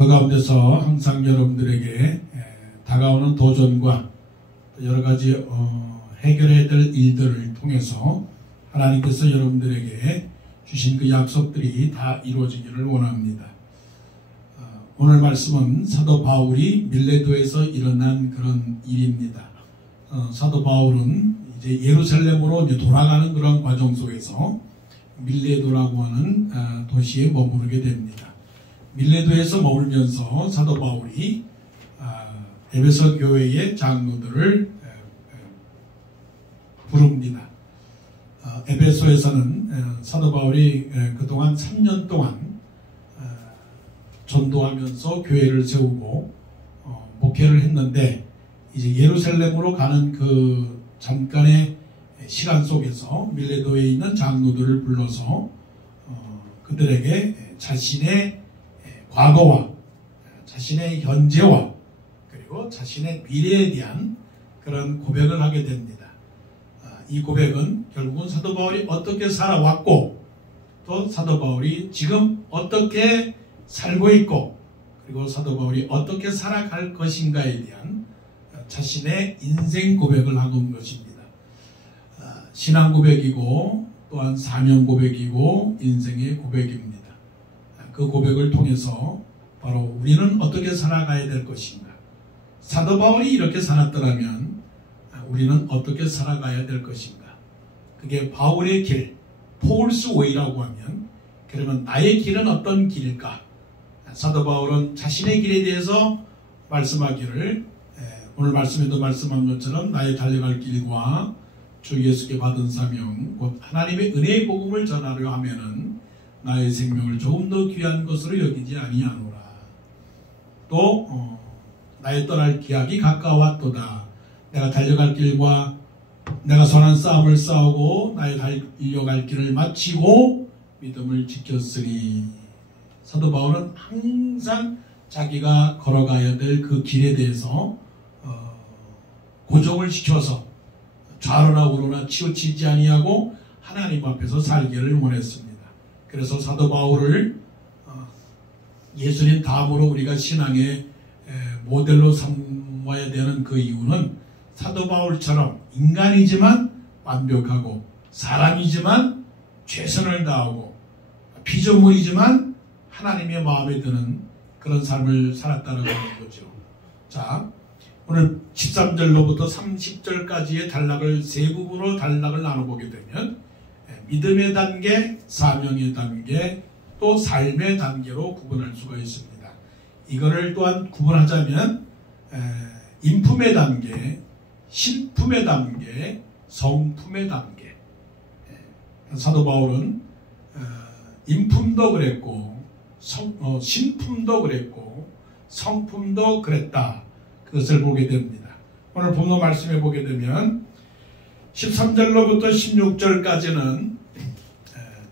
그 가운데서 항상 여러분들에게 다가오는 도전과 여러 가지 해결해야 될 일들을 통해서 하나님께서 여러분들에게 주신 그 약속들이 다 이루어지기를 원합니다. 오늘 말씀은 사도 바울이 밀레도에서 일어난 그런 일입니다. 사도 바울은 이제 예루살렘으로 이제 돌아가는 그런 과정 속에서 밀레도라고 하는 도시에 머무르게 됩니다. 밀레도에서 머물면서 사도 바울이 에베소 교회의 장로들을 부릅니다. 에베소에서는 사도 바울이 그동안 3년 동안 전도하면서 교회를 세우고 목회를 했는데 이제 예루살렘으로 가는 그 잠깐의 시간 속에서 밀레도에 있는 장로들을 불러서 그들에게 자신의 과거와 자신의 현재와 그리고 자신의 미래에 대한 그런 고백을 하게 됩니다. 이 고백은 결국은 사도 바울이 어떻게 살아왔고 또 사도 바울이 지금 어떻게 살고 있고 그리고 사도 바울이 어떻게 살아갈 것인가에 대한 자신의 인생 고백을 하는 것입니다. 신앙 고백이고 또한 사명 고백이고 인생의 고백입니다. 그 고백을 통해서 바로 우리는 어떻게 살아가야 될 것인가, 사도 바울이 이렇게 살았더라면 우리는 어떻게 살아가야 될 것인가, 그게 바울의 길, Paul's Way라고 하면 그러면 나의 길은 어떤 길일까? 사도 바울은 자신의 길에 대해서 말씀하기를 오늘 말씀에도 말씀한 것처럼 나의 달려갈 길과 주 예수께 받은 사명 곧 하나님의 은혜의 복음을 전하려 하면은 나의 생명을 조금 더 귀한 것으로 여기지 아니하노라. 또 나의 떠날 기약이 가까웠도다. 내가 달려갈 길과 내가 선한 싸움을 싸우고 나의 달려갈 길을 마치고 믿음을 지켰으니. 사도 바울은 항상 자기가 걸어가야 될 그 길에 대해서 고정을 시켜서 좌로나 우로나 치우치지 아니하고 하나님 앞에서 살기를 원했습니다. 그래서 사도 바울을 예수님 다음으로 우리가 신앙의 모델로 삼아야 되는 그 이유는 사도 바울처럼 인간이지만 완벽하고 사람이지만 최선을 다하고 피조물이지만 하나님의 마음에 드는 그런 삶을 살았다는 거죠. 자, 오늘 13절로부터 30절까지의 단락을 세 부분으로 단락을 나눠보게 되면 믿음의 단계, 사명의 단계, 또 삶의 단계로 구분할 수가 있습니다. 이거를 또한 구분하자면 인품의 단계, 신품의 단계, 성품의 단계. 사도 바울은 인품도 그랬고 신품도 그랬고 성품도 그랬다. 그것을 보게 됩니다. 오늘 본문 말씀에 보게 되면 13절로부터 16절까지는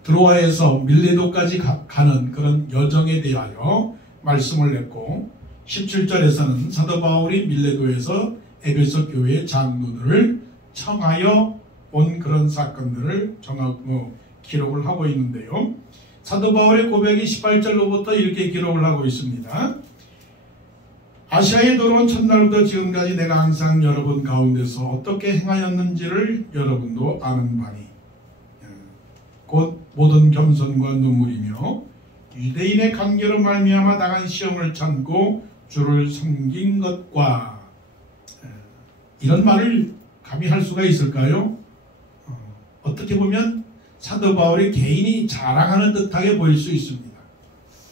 드로아에서 밀레도까지 가는 그런 여정에 대하여 말씀을 냈고 17절에서는 사도 바울이 밀레도에서 에베소 교회의 장로들을 청하여 온 그런 사건들을 기록을 하고 있는데요. 사도 바울의 고백이 18절로부터 이렇게 기록을 하고 있습니다. 아시아에 들어온 첫날부터 지금까지 내가 항상 여러분 가운데서 어떻게 행하였는지를 여러분도 아는 바니 곧 모든 겸손과 눈물이며 유대인의 관계로 말미암아 당한 시험을 참고 주를 섬긴 것과 이런 말을 감히 할 수가 있을까요? 어떻게 보면 사도 바울이 개인이 자랑하는 듯하게 보일 수 있습니다.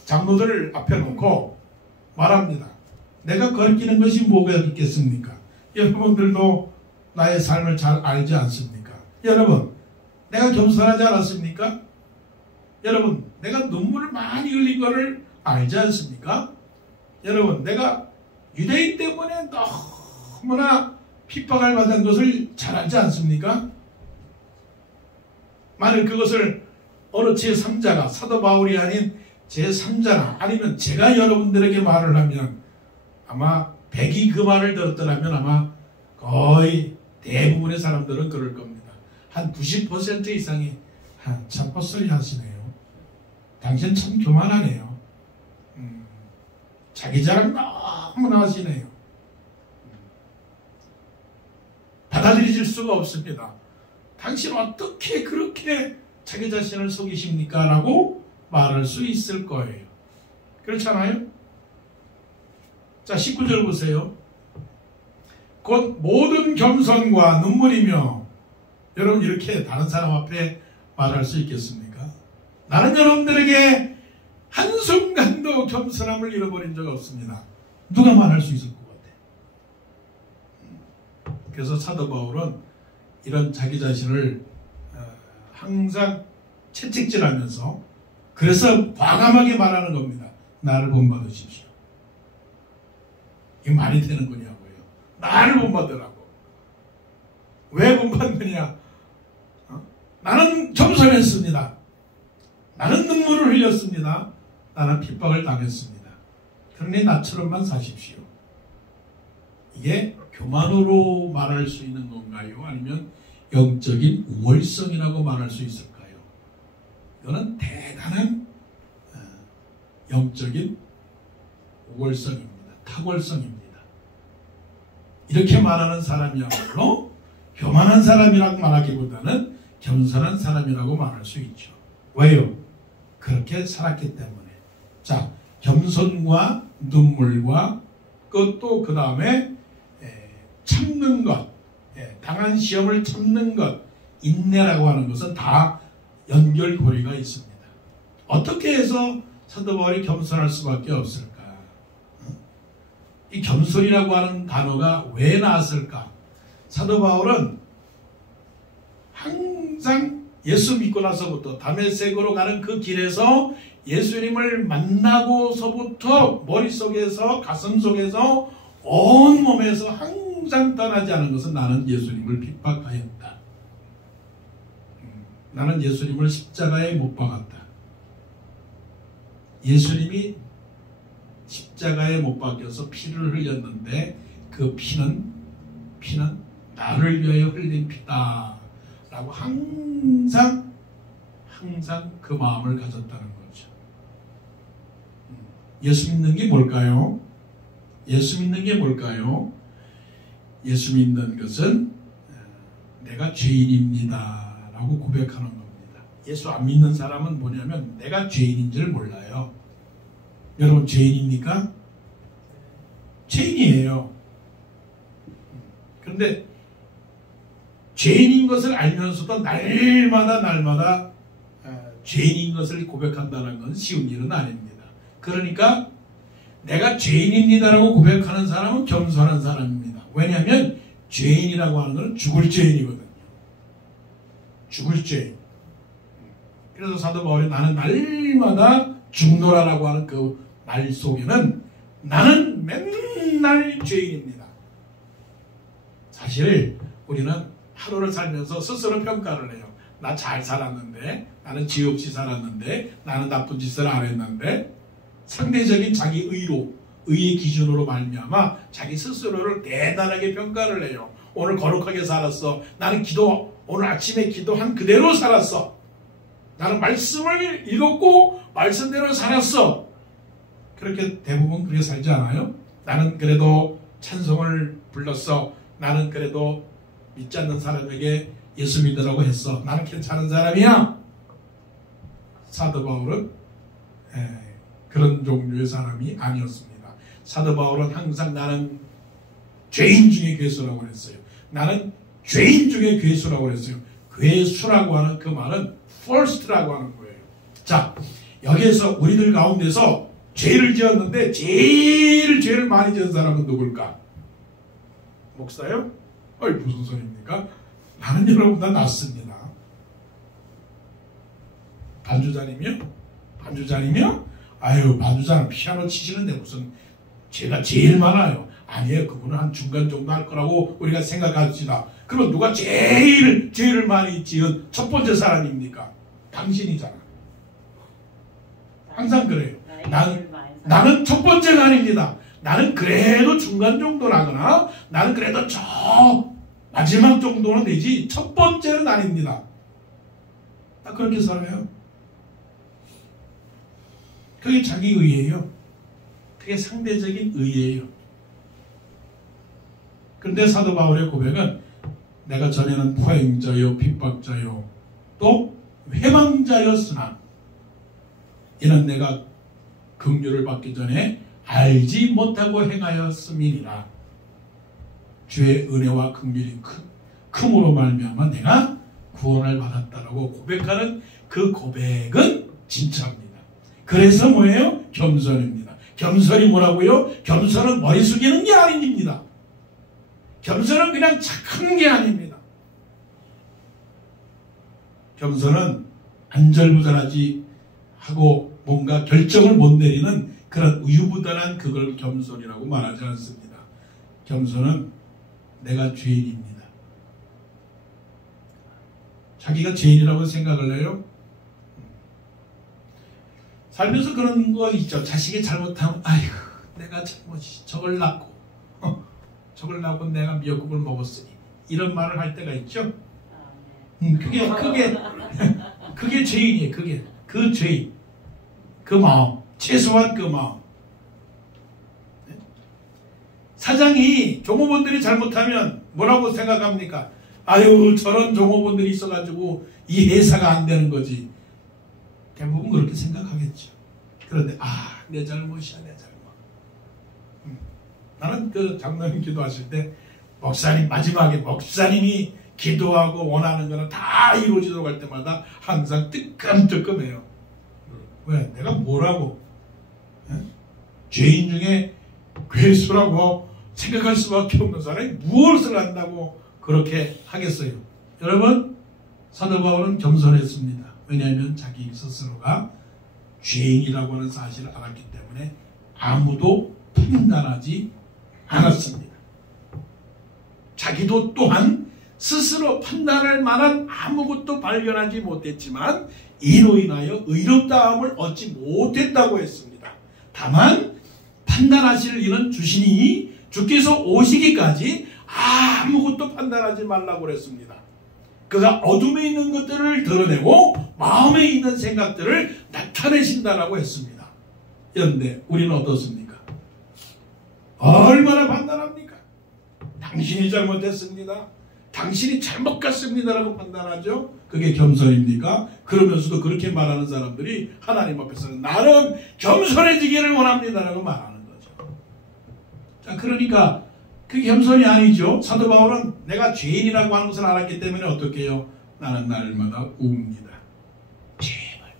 장로들을 앞에 놓고 말합니다. 내가 거리끼는 것이 뭐가 있겠습니까? 여러분들도 나의 삶을 잘 알지 않습니까? 여러분, 내가 겸손하지 않았습니까? 여러분, 내가 눈물을 많이 흘린 것을 알지 않습니까? 여러분, 내가 유대인 때문에 너무나 핍박을 받은 것을 잘 알지 않습니까? 만일 그것을 어느 제3자가 사도 바울이 아닌 제3자나 아니면 제가 여러분들에게 말을 하면 아마 100이 그 말을 들었더라면 아마 거의 대부분의 사람들은 그럴 겁니다. 한 90% 이상이 참 헛소리 하시네요. 당신 참 교만하네요. 자기 자랑 너무나 하시네요. 받아들일 수가 없습니다. 당신 어떻게 그렇게 자기 자신을 속이십니까? 라고 말할 수 있을 거예요. 그렇잖아요? 자, 19절 보세요. 곧 모든 겸손과 눈물이며, 여러분 이렇게 다른 사람 앞에 말할 수 있겠습니까? 나는 여러분들에게 한순간도 겸손함을 잃어버린 적 없습니다. 누가 말할 수 있을 것 같아요? 그래서 사도 바울은 이런 자기 자신을 항상 채찍질하면서, 그래서 과감하게 말하는 겁니다. 나를 본받으십시오. 이게 말이 되는 거냐고요. 나를 본받으라고. 왜 본받느냐? 나는 겸손했습니다. 나는 눈물을 흘렸습니다. 나는 핍박을 당했습니다. 그러니 나처럼만 사십시오. 이게 교만으로 말할 수 있는 건가요? 아니면 영적인 우월성이라고 말할 수 있을까요? 이거는 대단한 영적인 우월성입니다. 탁월성입니다. 이렇게 말하는 사람이야말로 교만한 사람이라고 말하기보다는 겸손한 사람이라고 말할 수 있죠. 왜요? 그렇게 살았기 때문에. 자, 겸손과 눈물과 그것도 그 다음에 참는 것, 당한 시험을 참는 것, 인내라고 하는 것은 다 연결고리가 있습니다. 어떻게 해서 사도 바울이 겸손할 수밖에 없을까? 이 겸손이라고 하는 단어가 왜 나왔을까? 사도 바울은 항상 예수 믿고 나서부터 다메섹으로 가는 그 길에서 예수님을 만나고서부터 머릿속에서 가슴속에서 온몸에서 항상 떠나지 않은 것은 나는 예수님을 핍박하였다. 나는 예수님을 십자가에 못 박았다. 예수님이 십자가에 못 박혀서 피를 흘렸는데 그 피는 나를 위하여 흘린 피다 라고 항상 그 마음을 가졌다는 거죠. 예수 믿는 게 뭘까요? 예수 믿는 게 뭘까요? 예수 믿는 것은 내가 죄인입니다 라고 고백하는 겁니다. 예수 안 믿는 사람은 뭐냐면 내가 죄인인 줄 몰라요. 여러분 죄인입니까? 죄인이에요. 그런데 죄인인 것을 알면서도 날마다 죄인인 것을 고백한다는 건 쉬운 일은 아닙니다. 그러니까 내가 죄인입니다라고 고백하는 사람은 겸손한 사람입니다. 왜냐하면 죄인이라고 하는 것은 죽을 죄인이거든요. 죽을 죄인. 그래서 사도 바울이 나는 날마다 죽노라라고 하는 그 말 속에는 나는 맨날 죄인입니다. 사실 우리는 하루를 살면서 스스로 평가를 해요. 나 잘 살았는데, 나는 죄 없이 살았는데, 나는 나쁜 짓을 안 했는데, 상대적인 자기 의의 기준으로 말미암아 자기 스스로를 대단하게 평가를 해요. 오늘 거룩하게 살았어. 나는 오늘 아침에 기도한 그대로 살았어. 나는 말씀을 읽었고 말씀대로 살았어. 그렇게 대부분 그렇게 살지 않아요? 나는 그래도 찬송을 불렀어. 나는 그래도 믿지 않는 사람에게 예수 믿으라고 했어. 나는 괜찮은 사람이야. 사도 바울은 그런 종류의 사람이 아니었습니다. 사도 바울은 항상 나는 죄인 중에 괴수라고 했어요. 나는 죄인 중에 괴수라고 했어요. 괴수라고 하는 그 말은 first라고 하는 거예요. 자, 여기에서 우리들 가운데서 죄를 지었는데 제일 죄를 많이 지은 사람은 누굴까? 목사요? 어이 무슨 소리입니까? 나는 여러분보다 낫습니다. 반주자님이요? 아유, 반주자는 피아노 치시는데 무슨 죄가 제일 많아요. 아니에요. 그분은 한 중간 정도 할 거라고 우리가 생각합시다. 그럼 누가 제일 죄를 많이 지은 첫 번째 사람입니까? 당신이잖아. 항상 그래요. 나는 첫 번째가 아닙니다. 나는 그래도 중간 정도 나거나 나는 그래도 저 마지막 정도는 되지 첫 번째는 아닙니다. 딱 그렇게 살아요. 그게 자기 의예요. 그게 상대적인 의예요. 그런데 사도 바울의 고백은 내가 전에는 포행자요 핍박자요 또 회방자였으나 이는 내가 긍휼을 받기 전에 알지 못하고 행하였음이니라. 주의 은혜와 긍휼이 크므로 말미암아 내가 구원을 받았다라고 고백하는 그 고백은 진짜입니다. 그래서 뭐예요? 겸손입니다. 겸손이 뭐라고요? 겸손은 머리 숙이는 게 아닙니다. 겸손은 그냥 착한 게 아닙니다. 겸손은 안절부절하지 하고 뭔가 결정을 못 내리는 그런 우유부단한 그걸 겸손이라고 말하지 않습니다. 겸손은 내가 죄인입니다. 자기가 죄인이라고 생각을 해요. 살면서 그런 거 있죠. 자식이 잘못하면 아이고 내가 잘못이 저걸 낳고 저걸 낳고 내가 미역국을 먹었으니 이런 말을 할 때가 있죠. 그게 죄인이에요. 그 죄인, 그 마음, 최소한 그 마음. 사장이 종업원들이 잘못하면 뭐라고 생각합니까? 아유 저런 종업원들이 있어가지고 이 회사가 안 되는 거지. 대부분 그렇게 생각하겠죠. 그런데 내 잘못이야 내 잘못. 나는 그 장로님 기도하실 때 목사님 마지막에 목사님이 기도하고 원하는 거는 다 이루어지도록 할 때마다 항상 뜨끔뜨끔해요. 왜? 내가 뭐라고? 죄인 중에 괴수라고 생각할 수밖에 없는 사람이 무엇을 한다고 그렇게 하겠어요? 여러분, 사도 바울은 겸손했습니다. 왜냐하면 자기 스스로가 죄인이라고 하는 사실을 알았기 때문에 아무도 판단하지 않았습니다. 자기도 또한 스스로 판단할 만한 아무것도 발견하지 못했지만 이로 인하여 의롭다함을 얻지 못했다고 했습니다. 다만 판단하실 일은 주시니 주께서 오시기까지 아무것도 판단하지 말라고 그랬습니다. 그가 어둠에 있는 것들을 드러내고 마음에 있는 생각들을 나타내신다라고 했습니다. 그런데 우리는 어떻습니까? 얼마나 판단합니까? 당신이 잘못했습니다. 당신이 잘못 갔습니다라고 판단하죠. 그게 겸손입니까? 그러면서도 그렇게 말하는 사람들이 하나님 앞에서는 나는 겸손해지기를 원합니다라고 말하는 거죠. 자, 그러니까 그게 겸손이 아니죠. 사도 바울은 내가 죄인이라고 하는 것을 알았기 때문에 어떻게 해요? 나는 날마다 웁니다. 제발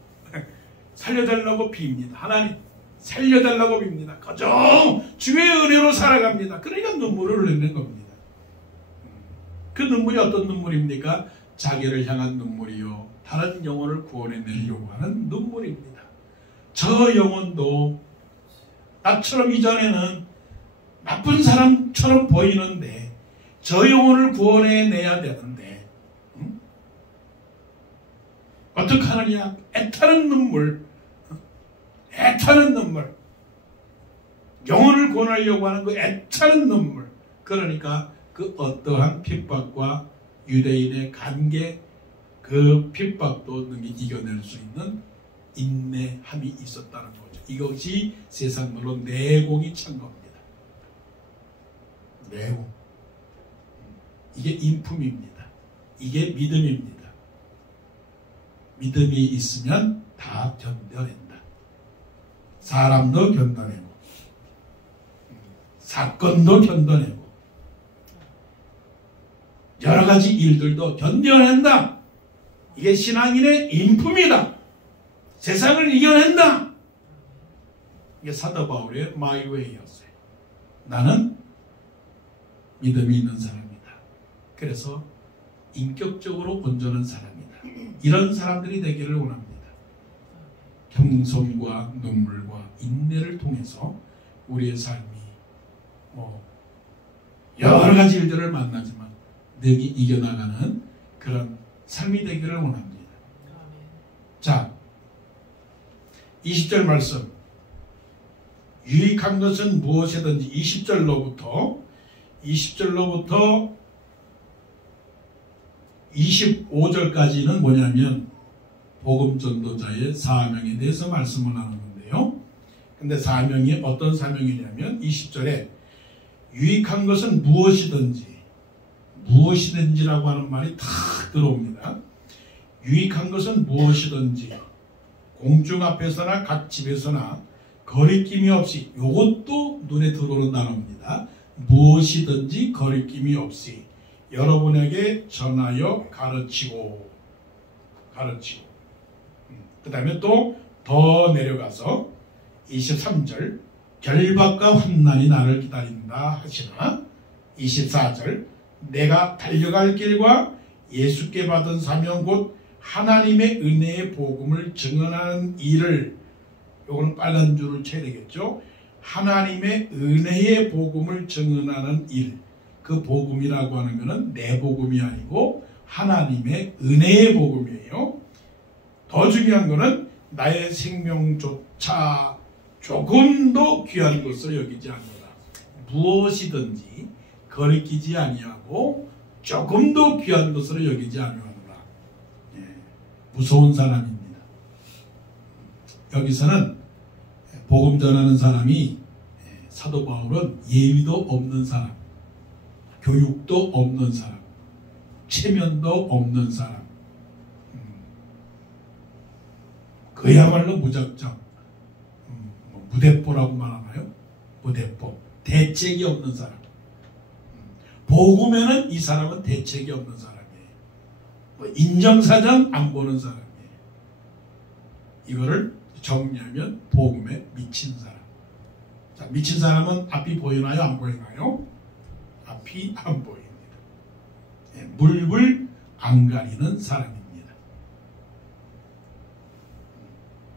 살려달라고 빕니다. 하나님 살려달라고 빕니다. 그저 주의 은혜로 살아갑니다. 그러니까 눈물을 흘리는 겁니다. 그 눈물이 어떤 눈물입니까? 자기를 향한 눈물이요. 다른 영혼을 구원해내려고 하는 눈물입니다. 저 영혼도 나처럼 이전에는 나쁜 사람처럼 보이는데 저 영혼을 구원해내야 되는데 어떻게 하느냐? 애타는 눈물, 애타는 눈물, 영혼을 구원하려고 하는 그 애타는 눈물. 그러니까 그 어떠한 핍박과 유대인의 관계, 그 핍박도 능히 이겨낼 수 있는 인내함이 있었다는 거죠. 이것이 세상말로 내공이 찬 겁니다. 내공. 이게 인품입니다. 이게 믿음입니다. 믿음이 있으면 다 견뎌낸다. 사람도 견뎌내고 사건도 견뎌내고 여러 가지 일들도 견뎌낸다. 이게 신앙인의 인품이다. 세상을 이겨낸다. 이게 사도 바울의 my way였어요. 나는 믿음이 있는 사람이다. 그래서 인격적으로 온전한 사람이다. 이런 사람들이 되기를 원합니다. 겸손과 눈물과 인내를 통해서 우리의 삶이 여러 가지 일들을 만나지만 능히 이겨나가는 그런 삶이 되기를 원합니다. 자, 20절 말씀. 유익한 것은 무엇이든지 20절로부터 25절까지는 뭐냐면 복음 전도자의 사명에 대해서 말씀을 나누는데요. 근데 사명이 어떤 사명이냐면 20절에 유익한 것은 무엇이든지라고 하는 말이 탁 들어옵니다. 유익한 것은 무엇이든지 공중 앞에서나 각 집에서나 거리낌이 없이, 이것도 눈에 들어오는 단어입니다. 무엇이든지 거리낌이 없이 여러분에게 전하여 가르치고 그 다음에 또 더 내려가서 23절 결박과 환난이 나를 기다린다 하시나 24절 내가 달려갈 길과 예수께 받은 사명 곧 하나님의 은혜의 복음을 증언하는 일을, 요거는 빨간 줄을 쳐야 되겠죠. 하나님의 은혜의 복음을 증언하는 일, 그 복음이라고 하는 것은 내 복음이 아니고 하나님의 은혜의 복음이에요. 더 중요한 것은 나의 생명조차 조금도 귀한 것을 여기지 않노라. 무엇이든지 거리끼지 아니하고 조금도 귀한 것으로 여기지 아니하노라. 무서운 사람입니다. 여기서는 복음 전하는 사람이, 사도 바울은 예의도 없는 사람, 교육도 없는 사람, 체면도 없는 사람, 그야말로 무작정, 무대뽀라고 말하나요? 무대뽀, 대책이 없는 사람. 복음에는 이 사람은 대책이 없는 사람이에요. 인정사정 안 보는 사람이에요. 이거를 정리하면 복음에 미친 사람. 자, 미친 사람은 앞이 보이나요? 안 보이나요? 앞이 안 보입니다. 물불 안 가리는 사람입니다.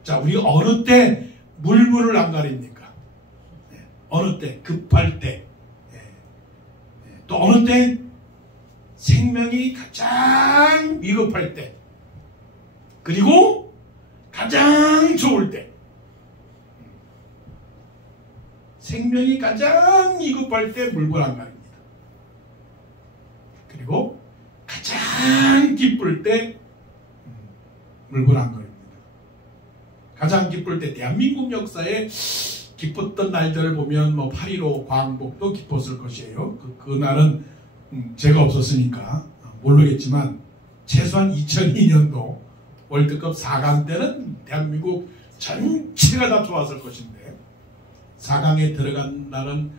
자, 우리 어느 때 물불을 안 가립니까? 어느 때? 급할 때. 또 어느 때? 생명이 가장 위급할 때. 그리고 가장 좋을 때. 생명이 가장 위급할 때 물불 안 가립니다. 그리고 가장 기쁠 때 물불 안 가립니다. 가장 기쁠 때, 대한민국 역사에 기뻤던 날들을 보면 8.15 광복도 기뻤을 것이에요. 그날은 제가 없었으니까 모르겠지만 최소한 2002년도 월드컵 4강 때는 대한민국 전체가 다 좋았을 것인데 4강에 들어간 날은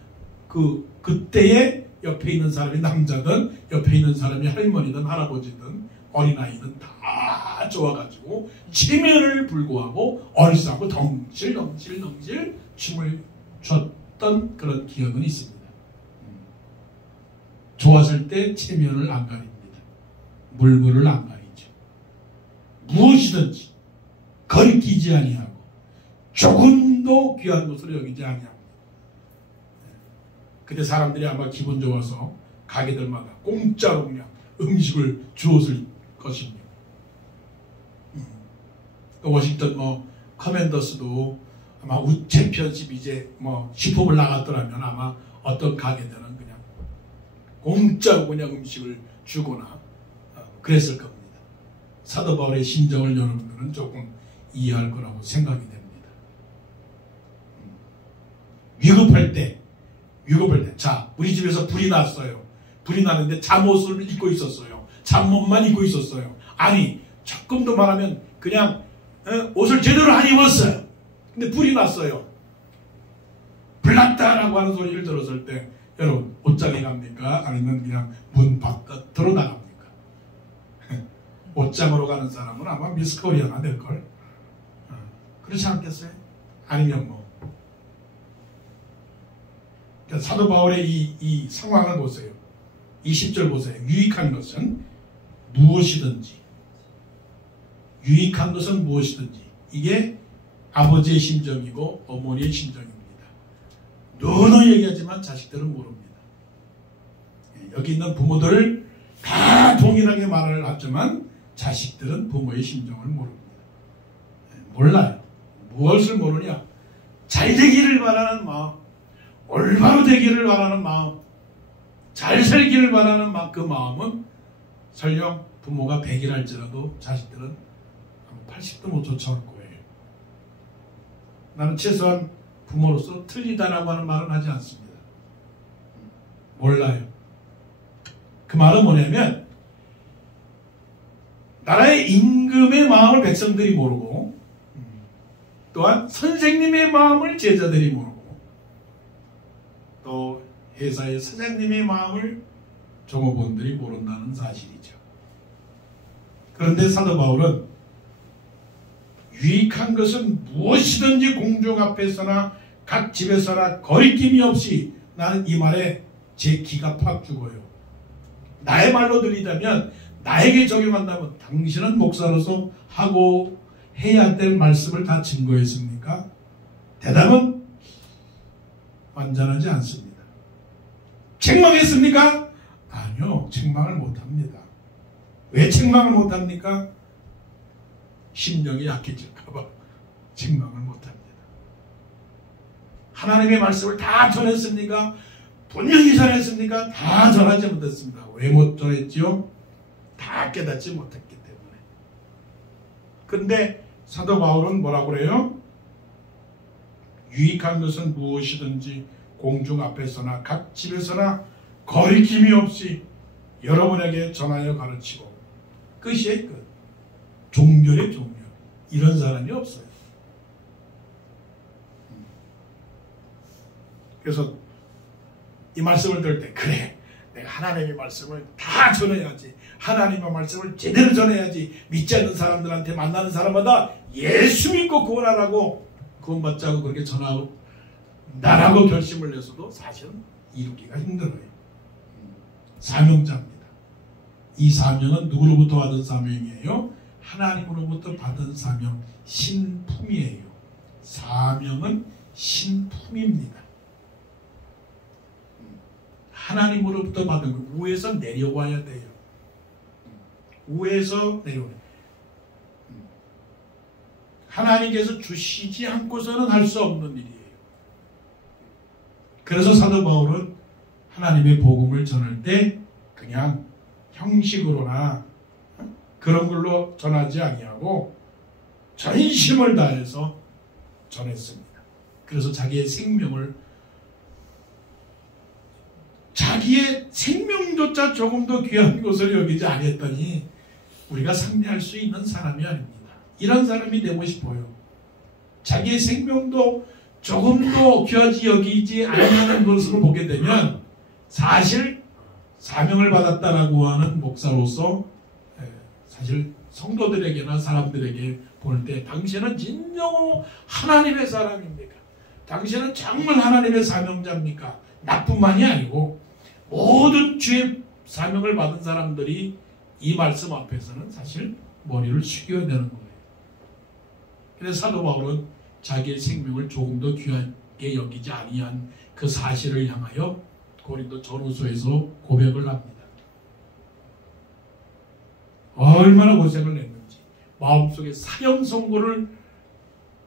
그때에 옆에 있는 사람이 남자든 옆에 있는 사람이 할머니든 할아버지든 어린아이든 다 좋아가지고 체면을 불구하고 얼싸고 덩실덩실 춤을 췄던 그런 기억은 있습니다. 좋았을 때 체면을 안 가립니다. 물불을 안 가리죠. 무엇이든지 거리끼지 아니하고 조금도 귀한 것으로 여기지 아니합니다. 그때 사람들이 아마 기분 좋아서 가게들마다 공짜로 그냥 음식을 주었을 것입니다. 워싱턴 커맨더스도 아마 챔피언십 이제 슈퍼볼 나갔더라면 아마 어떤 가게들은 그냥 공짜로 그냥 음식을 주거나 그랬을 겁니다. 사도 바울의 심정을 여러분들은 조금 이해할 거라고 생각이 됩니다. 위급할 때, 자, 우리 집에서 불이 났어요. 불이 났는데 잠옷을 입고 있었어요. 잠옷만 입고 있었어요. 아니, 조금 더 말하면 그냥 옷을 제대로 안 입었어요. 근데 불이 났어요. 불났다라고 하는 소리를 들었을 때 여러분 옷장에 갑니까? 아니면 그냥 문 바깥으로 나갑니까? 옷장으로 가는 사람은 아마 미스 코리아가 될걸. 그렇지 않겠어요? 아니면 그러니까 사도 바울의 이 상황을 보세요. 20절 보세요. 유익한 것은 무엇이든지. 유익한 것은 무엇이든지. 이게 아버지의 심정이고 어머니의 심정입니다. 누누이 얘기하지만 자식들은 모릅니다. 여기 있는 부모들을 다 동일하게 말을 하지만 자식들은 부모의 심정을 모릅니다. 몰라요. 무엇을 모르냐? 잘 되기를 바라는 마음, 올바로 되기를 바라는 마음, 잘 살기를 바라는 그 마음은 설령 부모가 100이랄지라도 자식들은 80도 못 쫓아올 거예요. 나는 최소한 부모로서 틀리다라고 하는 말은 하지 않습니다. 몰라요. 그 말은 뭐냐면 나라의 임금의 마음을 백성들이 모르고 또한 선생님의 마음을 제자들이 모르고 또 회사의 사장님의 마음을 종업원들이 모른다는 사실이죠. 그런데 사도 바울은 유익한 것은 무엇이든지 공중 앞에서나 각 집에서나 거리낌이 없이, 나는 이 말에 제 기가 팍 죽어요. 나의 말로 들리자면, 나에게 적용한다면 당신은 목사로서 하고 해야 될 말씀을 다 증거했습니까? 대답은 완전하지 않습니다. 책망했습니까? 아니요, 책망을 못합니다. 왜 책망을 못합니까? 심령이 약해질까봐 책망을 못합니다. 하나님의 말씀을 다 전했습니까? 분명히 전했습니까? 다 전하지 못했습니다. 왜 못 전했지요? 다 깨닫지 못했기 때문에. 근데 사도 바울은 뭐라고 그래요? 유익한 것은 무엇이든지 공중 앞에서나 각 집에서나 거리낌이 없이 여러분에게 전하여 가르치고, 끝이에요, 끝. 종결의 종결. 이런 사람이 없어요. 그래서 이 말씀을 들을 때, 그래, 내가 하나님의 말씀을 다 전해야지, 하나님의 말씀을 제대로 전해야지, 믿지 않는 사람들한테 만나는 사람마다 예수 믿고 구원하라고, 구원받자고 그렇게 전하고 나라고 결심을 내서도 사실은 이루기가 힘들어요. 사명자입니다. 이 사명은 누구로부터 받은 사명이에요? 하나님으로부터 받은 사명, 신품이에요. 사명은 신품입니다. 하나님으로부터 받은 거, 위에서 내려와야 돼요. 위에서 내려와야 돼요. 하나님께서 주시지 않고서는 할 수 없는 일이에요. 그래서 사도 바울은 하나님의 복음을 전할 때 그냥 형식으로나 그런 걸로 전하지 아니하고 전심을 다해서 전했습니다. 그래서 자기의 생명조차 조금 더 귀한 것을 여기지 아니했더니 우리가 상대할 수 있는 사람이 아닙니다. 이런 사람이 되고 싶어요. 자기의 생명도 조금 더 귀하지 여기지 아니하는 것으로 보게 되면 사실 사명을 받았다라고 하는 목사로서 사실 성도들에게나 사람들에게 볼 때 당신은 진정으로 하나님의 사람입니까? 당신은 정말 하나님의 사명자입니까? 나뿐만이 아니고 모든 주의 사명을 받은 사람들이 이 말씀 앞에서는 사실 머리를 숙여야 되는 거예요. 그래서 사도 바울은 자기의 생명을 조금 더 귀하게 여기지 아니한 그 사실을 향하여 고린도 전후서에서 고백을 합니다. 얼마나 고생을 했는지, 마음속에 사형 선고를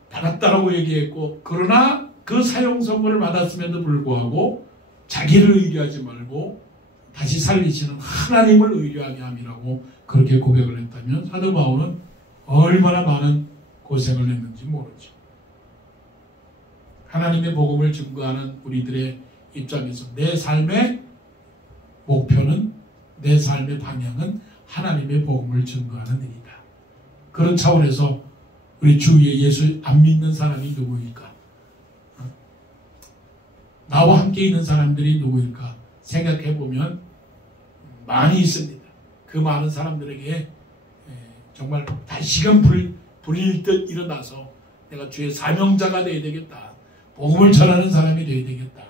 받았다라고 얘기했고, 그러나 그 사형 선고를 받았음에도 불구하고 자기를 의뢰하지 말고 다시 살리시는 하나님을 의뢰하게 함이라고 그렇게 고백을 했다면, 사도 바울은 얼마나 많은 고생을 했는지 모르죠. 하나님의 복음을 증거하는 우리들의 입장에서 내 삶의 목표는, 내 삶의 방향은 하나님의 복음을 증거하는 일이다. 그런 차원에서 우리 주 위에 예수 안 믿는 사람이 누구일까? 나와 함께 있는 사람들이 누구일까? 생각해보면 많이 있습니다. 그 많은 사람들에게 정말 다시금 불일 듯 일어나서 내가 주의 사명자가 되어야 되겠다. 복음을 전하는 사람이 되어야 되겠다.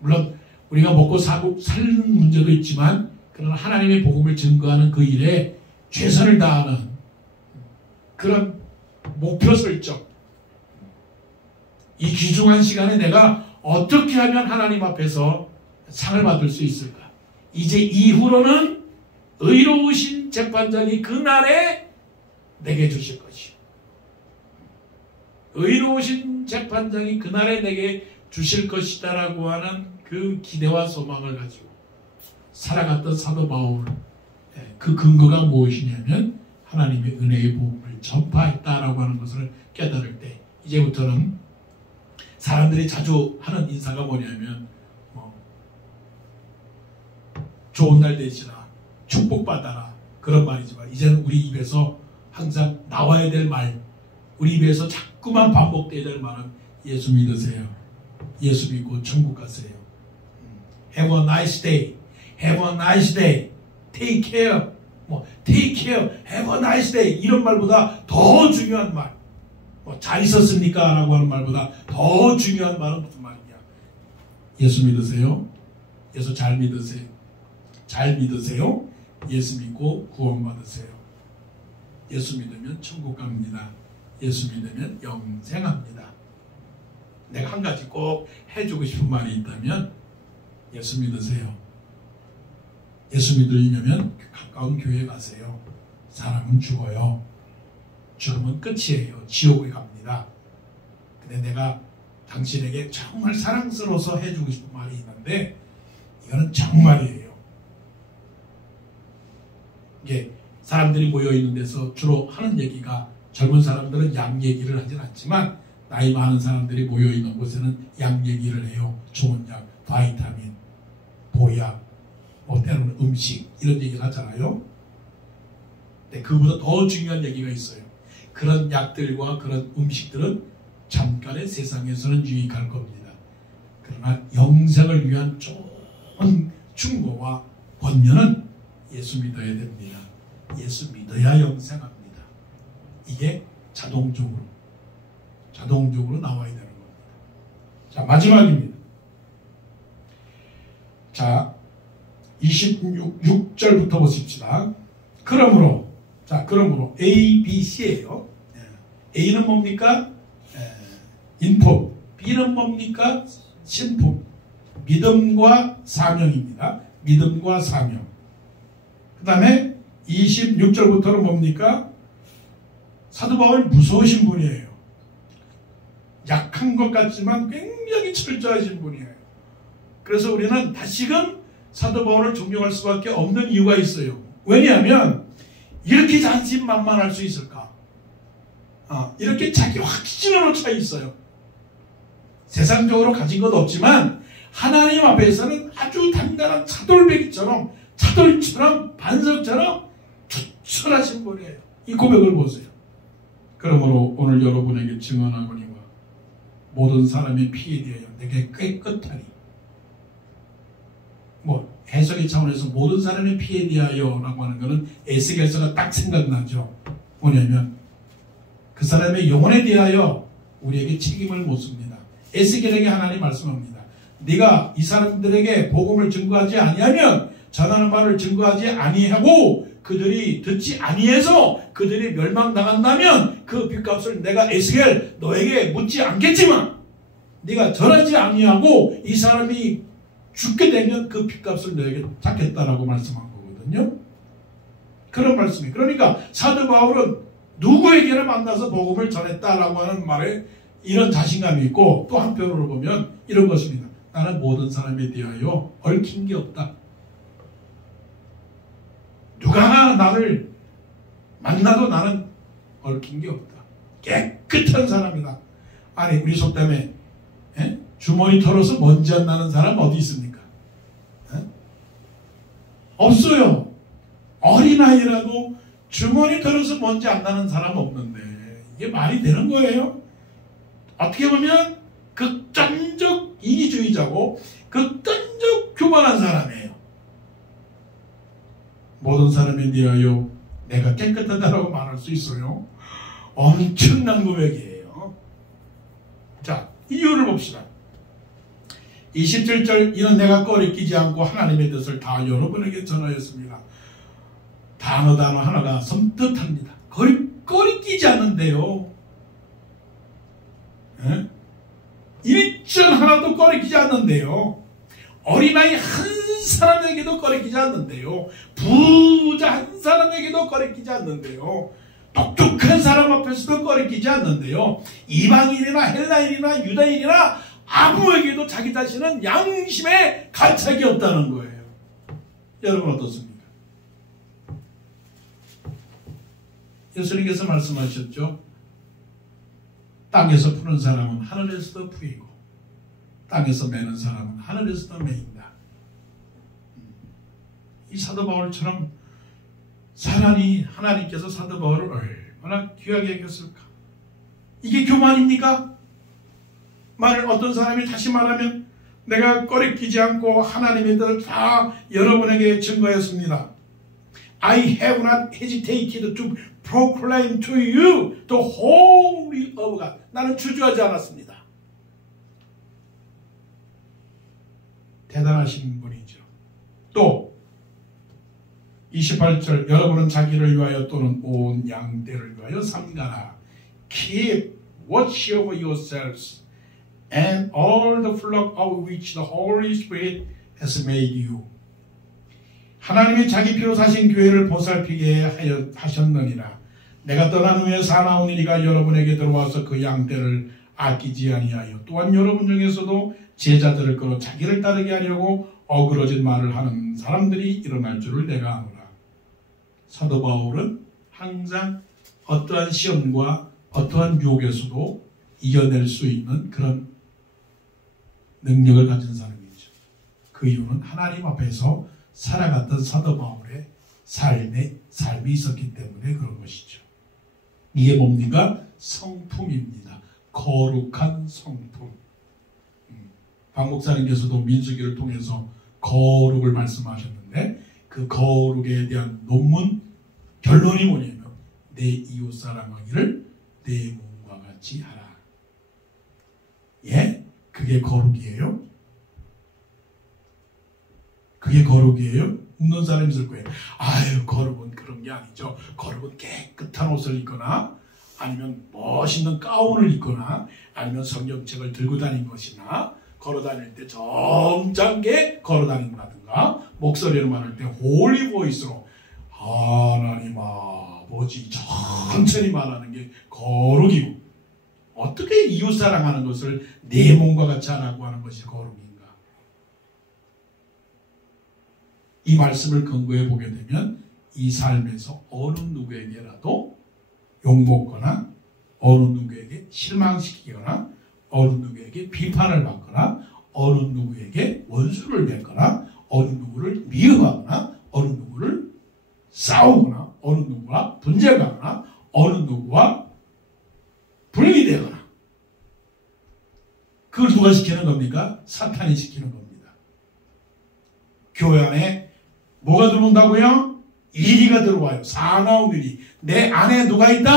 물론 우리가 먹고 사는 문제도 있지만, 그러나 하나님의 복음을 증거하는 그 일에 최선을 다하는 그런 목표 설정, 이 귀중한 시간에 내가 어떻게 하면 하나님 앞에서 상을 받을 수 있을까? 이제 이후로는 의로우신 재판장이 그날에 내게 주실 것이요. 의로우신 재판장이 그날에 내게 주실 것이다라고 하는 그 기대와 소망을 가지고 살아갔던 사도 바울, 그 근거가 무엇이냐면 하나님의 은혜의 복음을 전파했다라고 하는 것을 깨달을 때 이제부터는 사람들이 자주 하는 인사가 뭐냐면 좋은 날 되시라, 축복받아라, 그런 말이지만 이제는 우리 입에서 항상 나와야 될 말, 우리 입에서 자꾸만 반복돼야 될 말은 예수 믿으세요. 예수 믿고 천국 가세요. Have a nice day. Have a nice day. Take care. take care. Have a nice day. 이런 말보다 더 중요한 말. 잘 있었습니까? 라고 하는 말보다 더 중요한 말은 무슨 말이냐? 예수 믿으세요? 예수 잘 믿으세요? 잘 믿으세요? 예수 믿고 구원받으세요. 예수 믿으면 천국 갑니다. 예수 믿으면 영생합니다. 내가 한 가지 꼭 해주고 싶은 말이 있다면 예수 믿으세요. 예수 믿으려면 가까운 교회에 가세요. 사람은 죽어요. 죽으면 끝이에요. 지옥에 갑니다. 근데 내가 당신에게 정말 사랑스러워서 해주고 싶은 말이 있는데 이거는 정말이에요. 이게 사람들이 모여있는 데서 주로 하는 얘기가 젊은 사람들은 약 얘기를 하진 않지만 나이 많은 사람들이 모여있는 곳에는 약 얘기를 해요. 좋은 약, 바이타민, 보약, 때로는 음식 이런 얘기를 하잖아요. 근데 그보다 더 중요한 얘기가 있어요. 그런 약들과 그런 음식들은 잠깐의 세상에서는 유익할 겁니다. 그러나 영생을 위한 좋은 충고와 권면은 예수 믿어야 됩니다. 예수 믿어야 영생합니다. 이게 자동적으로 나와야 되는 겁니다. 자, 마지막입니다. 자, 26절부터 보십시다. 그러므로 A, B, C예요. A는 뭡니까? 인품. B는 뭡니까? 신품. 믿음과 사명입니다. 믿음과 사명. 그 다음에 26절부터는 뭡니까? 사도 바울 무서우신 분이에요. 약한 것 같지만 굉장히 철저하신 분이에요. 그래서 우리는 다시금 사도 바울을 존경할 수밖에 없는 이유가 있어요. 왜냐하면 이렇게 자신만만할 수 있을까? 이렇게 자기 확신으로 차 있어요. 세상적으로 가진 것 없지만 하나님 앞에서는 아주 단단한 차돌처럼 반석처럼 투철하신 분이에요. 이 고백을 보세요. 그러므로 오늘 여러분에게 증언하거니와 모든 사람의 피에 대하여 내게 깨끗하니, 해석의 차원에서 모든 사람의 피에 대하여 라고 하는 것은 에스겔서가 딱 생각나죠. 뭐냐면 그 사람의 영혼에 대하여 우리에게 책임을 묻습니다. 에스겔에게 하나님 말씀합니다. 네가 이 사람들에게 복음을 증거하지 아니하면, 전하는 말을 증거하지 아니하고 그들이 듣지 아니해서 그들이 멸망당한다면 그 빚값을 내가 에스겔 너에게 묻지 않겠지만, 네가 전하지 아니하고 이 사람이 죽게 되면 그 빚값을 너에게 찾겠다라고 말씀한 거거든요. 그런 말씀이. 그러니까 사도 바울은 누구에게나 만나서 복음을 전했다라고 하는 말에 이런 자신감이 있고, 또 한편으로 보면 이런 것입니다. 나는 모든 사람에 대하여 얽힌 게 없다. 누가 나를 만나도 나는 얽힌 게 없다. 깨끗한 사람이다. 아니, 우리 속담에 주머니 털어서 먼지 안 나는 사람 어디 있습니까? 없어요. 어린아이라도 주머니 털어서 먼지 안 나는 사람 없는데 이게 말이 되는 거예요? 어떻게 보면 극단적 이기주의자고 극단적 교만한 사람이에요. 모든 사람에 대하여 내가 깨끗하다라고 말할 수 있어요. 엄청난 고백이에요. 자, 이유를 봅시다. 27절, 이는 내가 꺼리끼지 않고 하나님의 뜻을 다 여러분에게 전하였습니다. 단어 하나가 섬뜩합니다. 꺼리끼지 않는데요. 일전 하나도 꺼리끼지 않는데요. 어린아이 한 사람에게도 꺼리끼지 않는데요. 부자 한 사람에게도 꺼리끼지 않는데요. 똑똑한 사람 앞에서도 꺼리끼지 않는데요. 이방인이나 헬라인이나 유다인이나 아무에게도 자기 자신은 양심에 가책이 없다는 거예요. 여러분 어떻습니까? 예수님께서 말씀하셨죠. 땅에서 푸는 사람은 하늘에서도 풀이고 땅에서 매는 사람은 하늘에서도 매인다. 이 사도 바울처럼 하나님께서 사도 바울을 얼마나 귀하게 여겼을까? 이게 교만입니까? 만일 어떤 사람이 다시 말하면 내가 꺼리끼지 않고 하나님의 뜻을 다 여러분에게 증거했습니다. I have not hesitated to proclaim to you the holy of God. 나는 주저하지 않았습니다. 대단하신 분이죠. 또 28절 여러분은 자기를 위하여 또는 온 양떼를 위하여 삼가라. Keep watch over yourselves and all the flock of which the Holy Spirit has made you. 하나님이 자기 피로 사신 교회를 보살피게 하셨느니라. 내가 떠난 후에 사나운 이리가 여러분에게 들어와서 그 양떼를 아끼지 아니하여 또한 여러분 중에서도 제자들을 끌어 자기를 따르게 하려고 어그러진 말을 하는 사람들이 일어날 줄을 내가 아노라. 사도 바울은 항상 어떠한 시험과 어떠한 유혹에서도 이겨낼 수 있는 그런 능력을 가진 사람이죠. 그 이유는 하나님 앞에서 살아갔던 사도 바울의 삶이 있었기 때문에 그런 것이죠. 이게 뭡니까? 성품입니다. 거룩한 성품. 박 목사님께서도 민수기를 통해서 거룩을 말씀하셨는데 그 거룩에 대한 논문 결론이 뭐냐면 내 이웃 사랑하기를 내 몸과 같이 하라. 예? 그게 거룩이에요? 그게 거룩이에요? 웃는 사람이 있을 거예요. 아유, 거룩은 그런 게 아니죠. 거룩은 깨끗한 옷을 입거나 아니면 멋있는 가운을 입거나 아니면 성경책을 들고 다닌 것이나 걸어 다닐 때 점잖게 걸어 다닌다든가 목소리로 말할 때 홀리 보이스로 하나님 아버지 천천히 말하는 게 거룩이고 어떻게 이웃 사랑하는 것을 내 몸과 같이 하라고 하는 것이 거룩인가? 이 말씀을 근거해 보게 되면 이 삶에서 어느 누구에게라도 욕먹거나 어느 누구에게 실망시키거나 어느 누구에게 비판을 받거나 어느 누구에게 원수를 맺거나 어느 누구를 미워하거나 어느 누구를 싸우거나 어느 누구와 분쟁하거나 어느 누구와 불임이 되거나 그걸 누가 시키는 겁니까? 사탄이 시키는 겁니다. 교회 안에 뭐가 들어온다고요? 이리가 들어와요. 사나운 이리. 내 안에 누가 있다?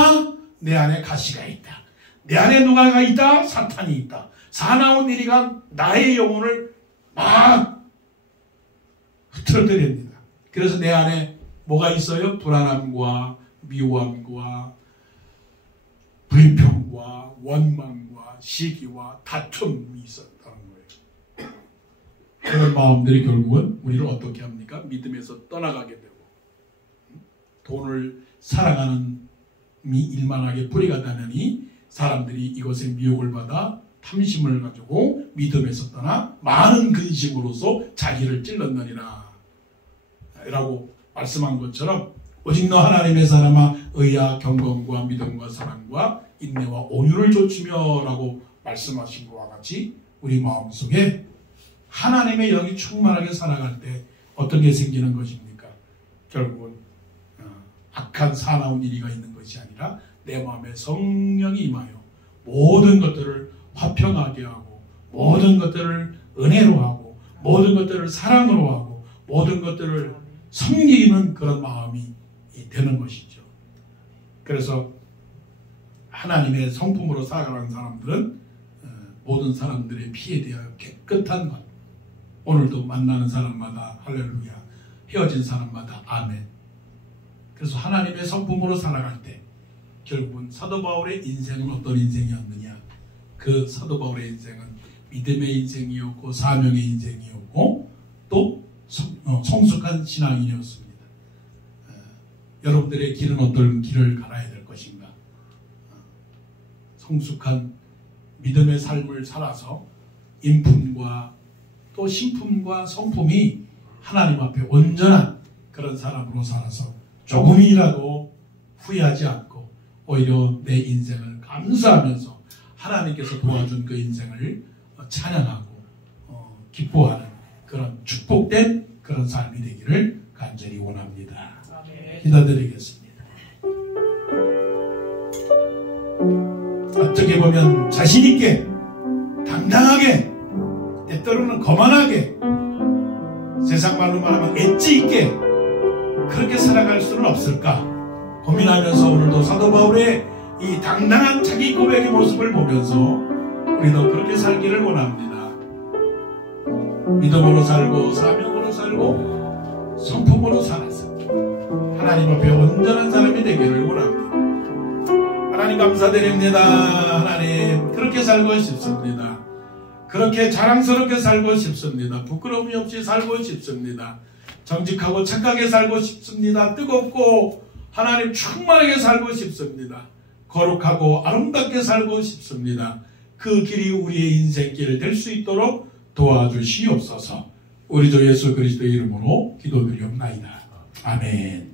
내 안에 가시가 있다. 내 안에 누가 있다? 사탄이 있다. 사나운 이리가 나의 영혼을 막 흐트러뜨립니다. 그래서 내 안에 뭐가 있어요? 불안함과 미워함과 불평과 원망과 시기와 다툼이 있었다는 거예요. 그런 마음들이 결국은 우리를 어떻게 합니까? 믿음에서 떠나가게 되고 돈을 사랑하는 일만하게 뿌리가 다느니 사람들이 이것에 미혹을 받아 탐심을 가지고 믿음에서 떠나 많은 근심으로서 자기를 찔렀느니라 라고 말씀한 것처럼 오직 너 하나님의 사람아 의와 경건과 믿음과 사랑과 인내와 온유를 좇으며 라고 말씀하신 것과 같이 우리 마음속에 하나님의 영이 충만하게 살아갈 때 어떤 게 생기는 것입니까? 결국은 악한 사나운 이리가 있는 것이 아니라 내 마음에 성령이 임하여 모든 것들을 화평하게 하고 모든 것들을 은혜로 하고 모든 것들을 사랑으로 하고 모든 것들을 섬기는 그런 마음이 되는 것이죠. 그래서 하나님의 성품으로 살아가는 사람들은 모든 사람들의 피에 대하여 깨끗한 것. 오늘도 만나는 사람마다 할렐루야, 헤어진 사람마다 아멘. 그래서 하나님의 성품으로 살아갈 때 결국은 사도 바울의 인생은 어떤 인생이었느냐? 그 사도 바울의 인생은 믿음의 인생이었고 사명의 인생이었고 또 성숙한 신앙인이었습니다. 여러분들의 길은 어떤 길을 갈아야 될 것인가? 성숙한 믿음의 삶을 살아서 인품과 또 신품과 성품이 하나님 앞에 온전한 그런 사람으로 살아서 조금이라도 후회하지 않고 오히려 내 인생을 감사하면서 하나님께서 도와준 그 인생을 찬양하고 기뻐하는 그런 축복된 그런 삶이 되기를 간절히 원합니다. 기도드리겠습니다. 어떻게 보면 자신있게 당당하게 때때로는 거만하게 세상 말로 말하면 엣지 있게 그렇게 살아갈 수는 없을까 고민하면서 오늘도 사도 바울의 이 당당한 자기 고백의 모습을 보면서 우리도 그렇게 살기를 원합니다. 믿음으로 살고 사명으로 살고 성품으로 살아서 하나님 앞에 온전한 사람이 되기를 원합니다. 하나님 감사드립니다. 하나님 그렇게 살고 싶습니다. 그렇게 자랑스럽게 살고 싶습니다. 부끄러움이 없이 살고 싶습니다. 정직하고 착하게 살고 싶습니다. 뜨겁고 하나님 충만하게 살고 싶습니다. 거룩하고 아름답게 살고 싶습니다. 그 길이 우리의 인생길 될 수 있도록 도와주시옵소서. 우리 주 예수 그리스도의 이름으로 기도드리옵나이다. 아멘.